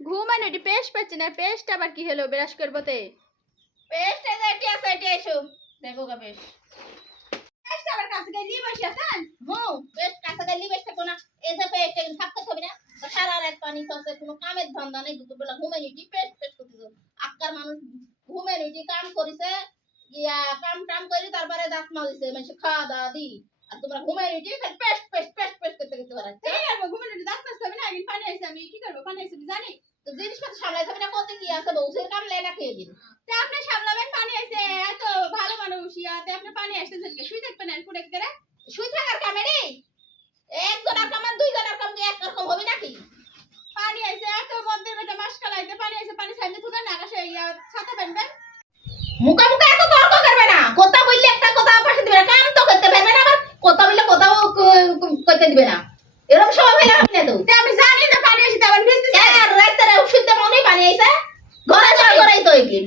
ঘুমানো এটি পেস্ট পাচ্ছি না, পেস্ট আবার কি হলো ব্রাশ করবো তে? পেস্ট এটি আছে এটি এসো দেখো গা পেস্ট পেস্ট আবার কাছে গেলি বসে আছেন পেস্ট কাছে গেলি বসে কোনা এই যে পেস্ট এখন থাকতে হবে না সারা রাত পানি খাচ্ছে কোনো কামের ধান্দা নেই দুপুরবেলা ঘুমাই নিটি পেস্ট পেস্ট করতেছে আক্কার মানুষ ঘুমাই নিটি কাম করিছে গিয়া কাম টাম করি তারপরে দাঁত মারিছে মানে খাওয়া দাওয়া দি আর তোমরা ঘুমাই নিটি খালি পেস্ট পেস্ট পেস্ট পেস্ট করতে করতে পারাচ্ছে এই আর ঘুমাই নিটি দাঁত মারতে হবে না এখন পানি আইছে আমি কি করব পানি আইছে আমি জানি তো জিনিসপত্র সামলাইতে হবে না কত কি আছে বউসের কাম লেনা খেয়ে দিন তে আপনি সামলাবেন পানি আইছে এত ভালো মানুষ ইয়াতে আপনি পানি আইছে যে শুই থাকবেন আর কুড়ে করে শুই থাকার কামে রে একজনের কাম আর দুইজনের কাম কি একরকম হবে নাকি পানি আইছে এত মধ্যে বেটা মাসকালাইতে পানি আইছে পানি সাইতে থুবেন না আকাশে ইয়া ছাতা বানবেন মুখা মুখা এত তর্ক করবে না কথা বললে একটা কথা পাশে দিবে না কাম তো করতে পারবে না আবার কথা বললে কথাও করতে দিবে না এরকম সব হইলা হবে না তো আমি জানি যে পানি আইছে আবার ভিজতেছে আর রাতে ওষুধ দেব মনে পানি আইছে ঘরে যাও করাই তো এগিন